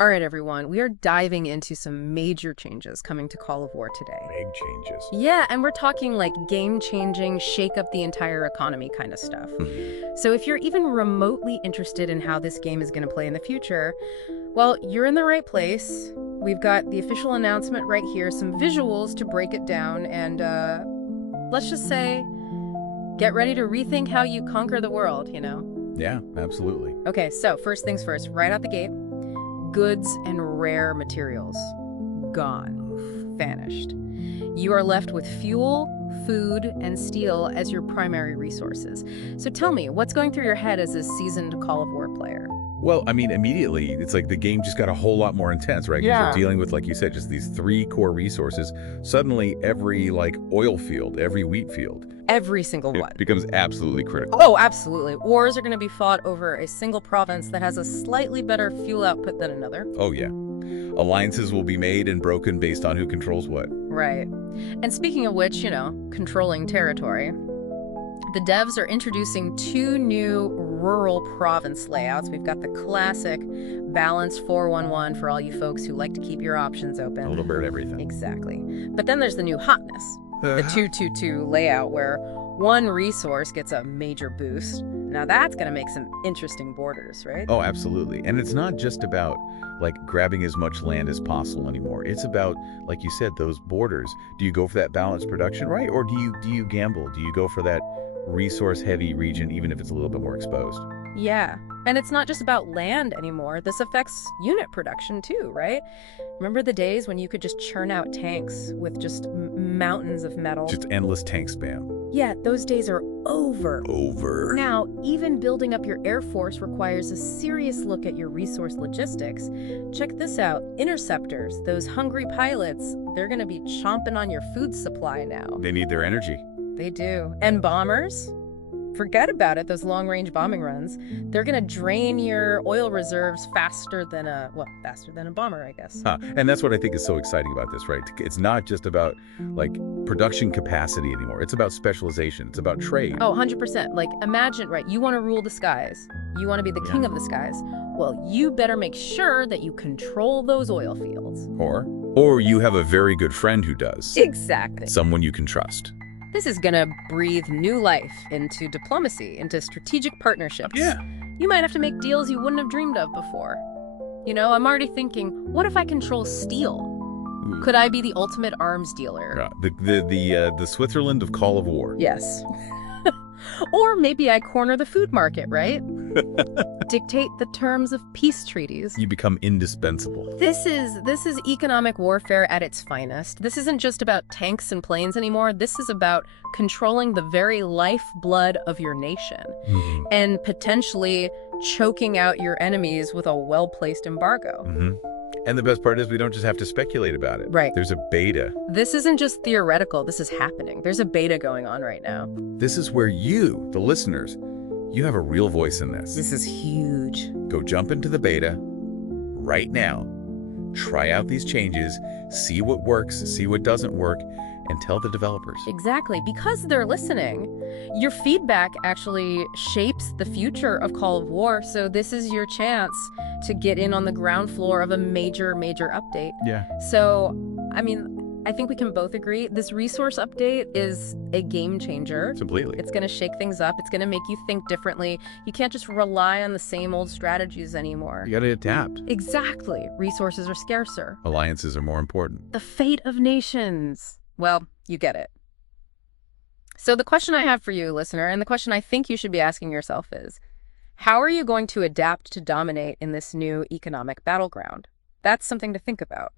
All right, everyone, we are diving into some major changes coming to Call of War today. Big changes. Yeah, and we're talking like game-changing, shake up the entire economy kind of stuff. Mhm. So if you're even remotely interested in how this game is going to play in the future, well, you're in the right place. We've got the official announcement right here, some visuals to break it down, and let's just say, get ready to rethink how you conquer the world, you know? Yeah, absolutely. Okay, so first things first, right out the gate, goods and rare materials. Gone. Vanished. You are left with fuel, food, and steel as your primary resources. So tell me, what's going through your head as a seasoned Call of War player? Well, I mean, immediately, it's like the game just got a whole lot more intense, right? 'Cause Yeah. you're dealing with, like you said, just these three core resources. Suddenly, every, oil field, every wheat field, Every single it one. becomes absolutely critical. Oh, absolutely. Wars are going to be fought over a single province that has a slightly better fuel output than another. Oh, yeah. Alliances will be made and broken based on who controls what. Right. And speaking of which, controlling territory, the devs are introducing two new rural province layouts. We've got the classic balanced 4-1-1 for all you folks who like to keep your options open. A little bit of everything. Exactly. But then there's the new hotness, the 2-2-2 layout where one resource gets a major boost. Now that's going to make some interesting borders, right? Oh, absolutely. And it's not just about, grabbing as much land as possible anymore. It's about, like you said, those borders. Do you go for that balanced production, right? Or do you gamble? Do you go for that resource-heavy region, even if it's a little bit more exposed? Yeah. And it's not just about land anymore. This affects unit production too, right? Remember the days when you could just churn out tanks with just mountains of metal? Just endless tank spam. Yeah, those days are over. Over. Now, even building up your Air Force requires a serious look at your resource logistics. Check this out. Interceptors, those hungry pilots, they're going to be chomping on your food supply now. They need their energy. They do. And bombers? Forget about it, those long-range bombing runs. They're going to drain your oil reserves faster than a bomber, I guess. And that's what I think is so exciting about this, right? It's not just about, production capacity anymore. It's about specialization. It's about trade. Oh, 100%. Imagine, right, you want to rule the skies. You want to be the king of the skies. Well, you better make sure that you control those oil fields. Or you have a very good friend who does. Exactly. Someone you can trust. This is going to breathe new life into diplomacy, into strategic partnerships. Yeah. You might have to make deals you wouldn't have dreamed of before. I'm already thinking, what if I control steel? Ooh. Could I be the ultimate arms dealer? The Switzerland of Call of War. Yes. Or maybe I corner the food market, right? Dictate the terms of peace treaties. You become indispensable. This is economic warfare at its finest. This isn't just about tanks and planes anymore. This is about controlling the very lifeblood of your nation and potentially choking out your enemies with a well-placed embargo. And the best part is we don't just have to speculate about it. Right. There's a beta. This isn't just theoretical. This is happening. There's a beta going on right now. This is where you, the listeners, you have a real voice in this. This is huge. Go jump into the beta right now. Try out these changes, see what works, see what doesn't work, and tell the developers. Exactly, because they're listening. Your feedback actually shapes the future of Call of War, so this is your chance to get in on the ground floor of a major update. Yeah. So, I think we can both agree this resource update is a game changer. Completely. It's going to shake things up. It's going to make you think differently. You can't just rely on the same old strategies anymore. You got to adapt. Exactly. Resources are scarcer. Alliances are more important. The fate of nations. Well, you get it. So the question I have for you, listener, and the question I think you should be asking yourself is, how are you going to adapt to dominate in this new economic battleground? That's something to think about.